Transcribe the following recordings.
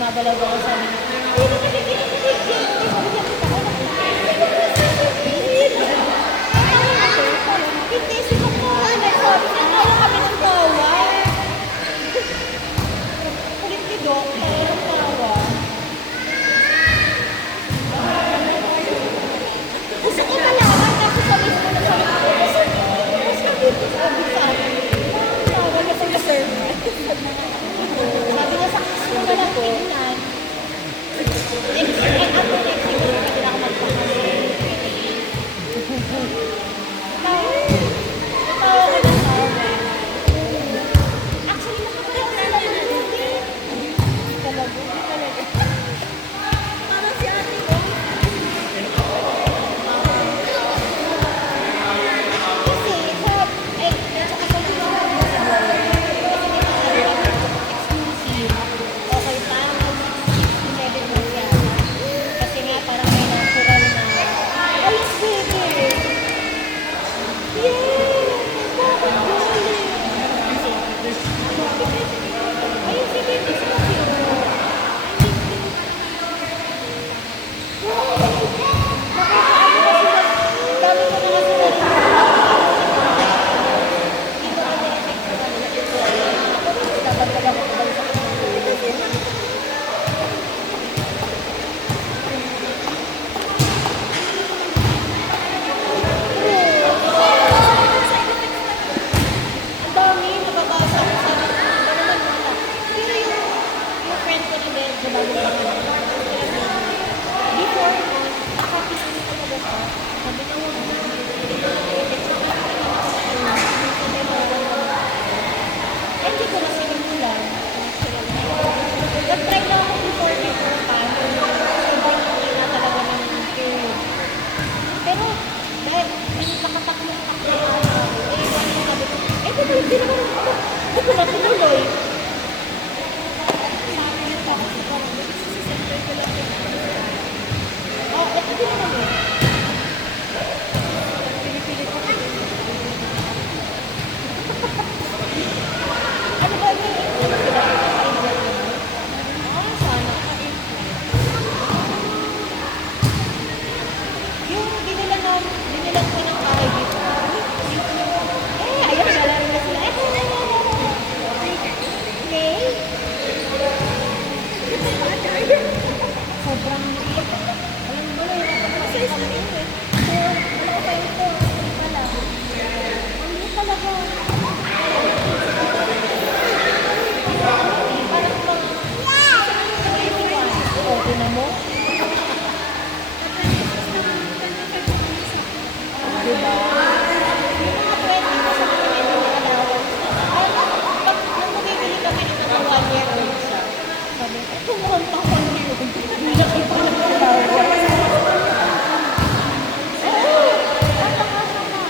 gumagalaw-galaw sa amin. Hindi na nakikinig ko si Jay. Sabi niya, hindi, sino ko? Nagsabi niya, tayo kami ng tawa. Kulit ni Doc, tayo ng tawa. Gusto ko malaman kasi sabi ko na sabi ko, sabi sa akin, tawa niya sa serve. Sabi niya sa kiss mo na lang tingnan. And after next week, pwede na ako magpakasi. Tawa ko ng tawa. Actually, nakapagod na lang yun. Talaga. Parang si ate ko. Kasi, tsaka sa mga exclusive. Okay pa, mag-67 mo siya. Kasi nga, parang may natural na, alas baby! Yay! Bakit galing? Ayun si baby sa akin. Dami ko na kasi dito ka na-effect ko kanila. Dapat pala ko pala sa ang dami, nababasa ko sa ano naman wala. Pero yung friend ko na medyo bago na before nun, nakapis ko talaga siya. Sabi niya, huwag mo. Hindi ko na sinimulan. Nag-try na ako before pa. Sobrang okay na talaga ng period. Pero, dahil nakataklo-taklo ako, sabi ko, hindi naman ako. Hindi ko na tinuloy. Sabi niya pa, sisisenter ko lang yun. Ito din naman yun. Pinipilit ko. Ano ba yun? Ano sila? Sana. Yung dinilan ko ng kahay dito. Ayun, nalaro na sila. Okay. Sobrang liit. Alam mo ba, nahirapan kasi kami eh. So, wala ko pa ito. Wala. Ang liit talaga. Parang pang... Oh, tinan mo? Diba? Yung mga friend ko sa mga medyo allowance. Pag nung bumibili kami ng mga 1-year-old siya, sabi ko, ito mukhang pang 1-year-old. Hindi na kita ng allowance. Oo! Napakasama.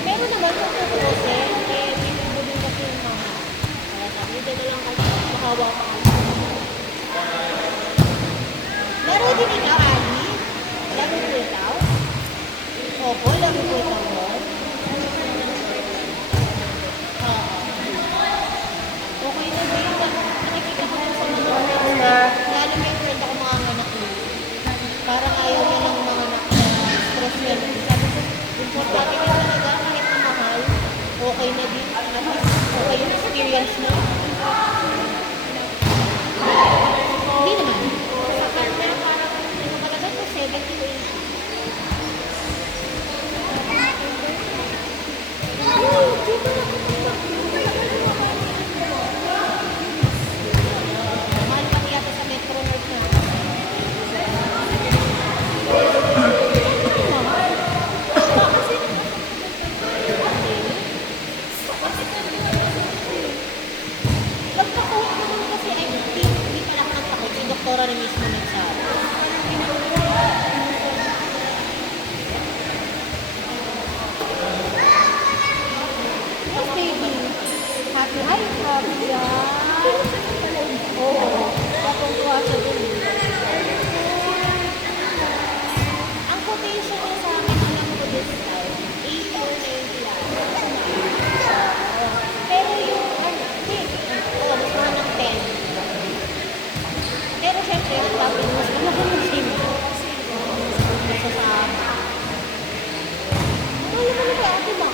Meron naman kung tutuusin, binibo din kasi yung mama. Kaya sabi, dito na lang kasi makawa pa kasi. Laro din ikaw, Ali? Laro po ikaw? Opo, laro po ikaw mo? Okay na ba yun? Nakikita ko lang sa mga friends. Lalo may friend ako mga anak ko. Parang ayaw niya ng mga anak na stress niya. Sabi ko, importante niya talaga kahit na mahal. Okay na din. At least okay yung experience na. Hindi naman. Sa kanya parang ano talaga ko 70 to 80. Mahal pati yata sa Metro North na. Nagpakuha naman kasi ay hindi pala ako nagpakuha. Si doktora rin mismo nagsabi. Yes, Happy, ay, happy yan. Oo, natutuwa siya dun. Ang quotation niya sa akin, alam ko this time, 80 or 90 lang. Pero yung, ano, hindi, mas mga ng 10. Pero syempre, ang topic mas malaking sim. Isa sa akin. Ano naman kaya ate ba?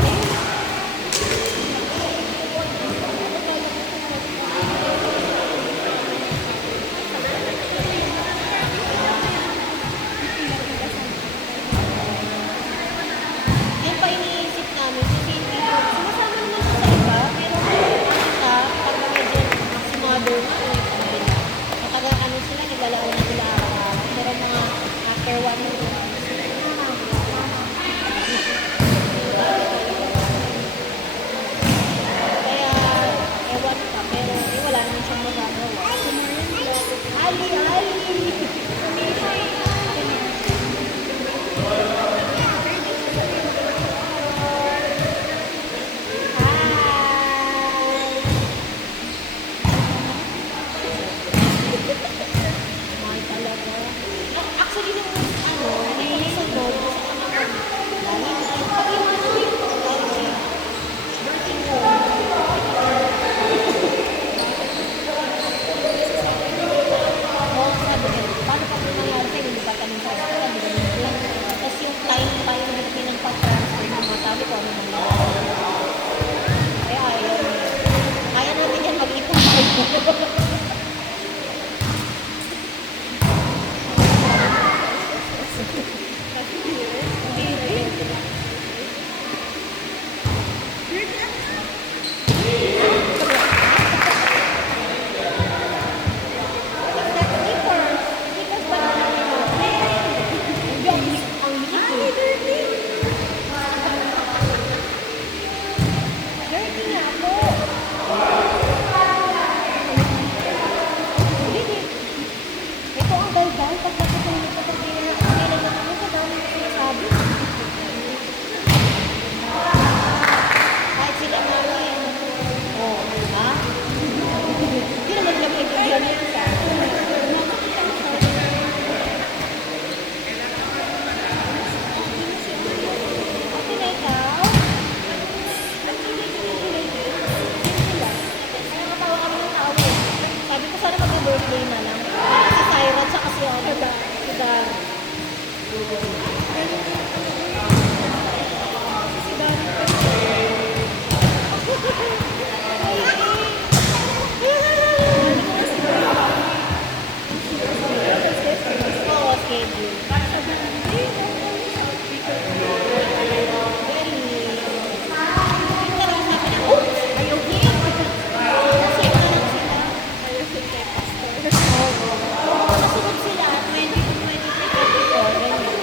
Yan pa iniisip namin, si Cindy, sumasama naman siya sa iba, pero kita, pag medyo si mother na, matagal ano sila, naglalaro na sila araw-araw. Pero mga after 1 year, kaya ewan pa, pero wala naman siyang magagawa. Ali, Ali! Hi! Mahal talaga. Actually, nung ano, nakasunod, gusto ko naman, lagi, pag yung ano, lagi, working home. Oo, sabi ko, paano pag may nangyari sa'yo, hindi ka tanong sa akin, sabi ko, ganun lang. Tapos yung time pa yung pinagpa-transfer ng mga sabi ko, ano nangyari. Kaya ayaw niya. Kaya natin yan mag-ipon tayo. Kahit sila namin. Oh, ha? Hindi naman nila maintindihan yun sa okay na ikaw? Kaya matawa kami ng tao eh. Sabi ko sana mag-birthday na lang. Si Syra tsaka si ano, si Dar. Oo, schedule. Kasunod sila, 20 to 23, 24, ganyan.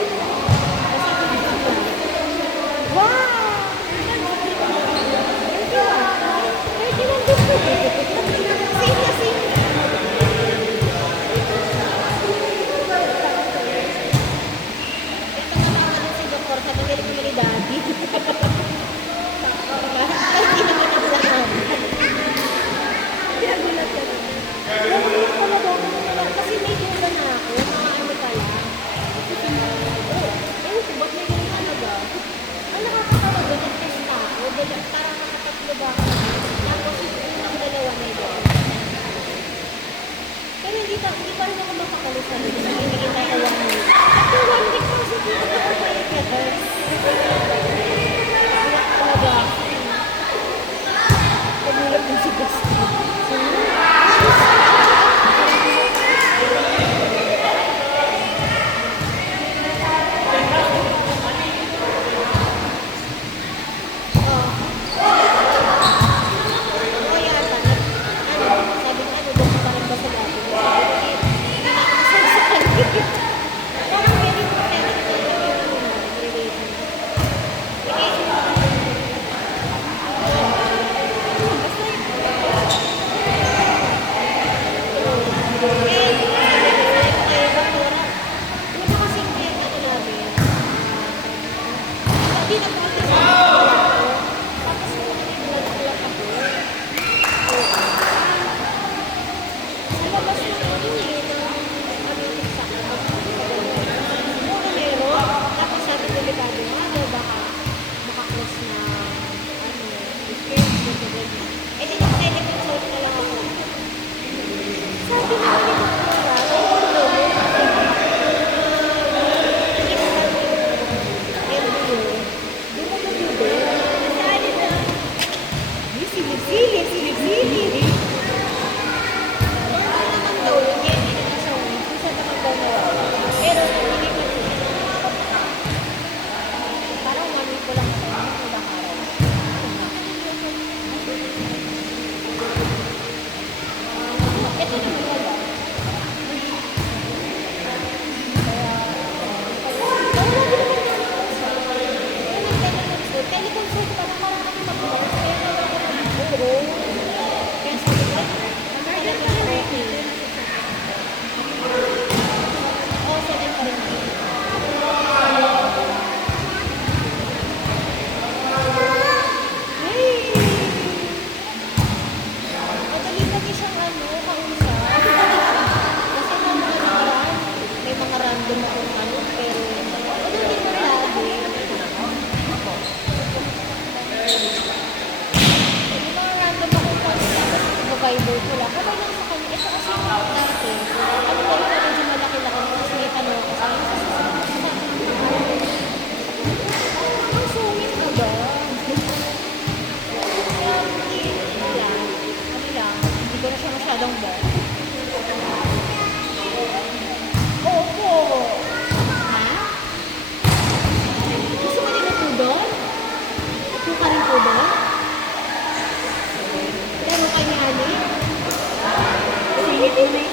Wow! 31 din po. Same na same. Ito natawa din si Doktor, sabi nila ko ni Daddy. Kahit hindi naman naglahan. Kasi may duda na ako, mga ano pala. Ewan ko, ba't may ganun talaga? Ang nakakatawa doon, nag-test ako, parang nakatatlo ba ako. Tapos yung dalawa may doon. Pero hindi pa rin ako makakalisa rin. Hindi kita ko 1 week. After 1 week, positive ako kay Peter. Wala talaga. Nagulat din si Gusto. Silip, silip, silip. Ano naman daw yun? Kaya hindi naman siya weak. Minsan naman daw nawawala. Pero hindi ko parang 1 week ko lang ito. Ilang araw. Ito naman wala. Teleconsult parang ano mabuhay. Kaya wala ko ng oo. Kaya sabi ko, talagang okay. Oo, 7 pa rin. Hey! Madali kasi siyang kausap. Kasi may mga random akong pero hindi mo lagi. Yung mga random akong Viber ko lang. Okay lang sa kanya. Ito kasi yung dati. Ano ko yung medyo malaki-laki. Tapos may tanong ko sa akin. Ang sungit ko ba? Kaya hindi lang. Ano lang. Hindi ko na siya masyadong ba. Opo. Ha? Gusto mo din po doon? Ito ka rin po doon? Pero kay Hani? Singit mo na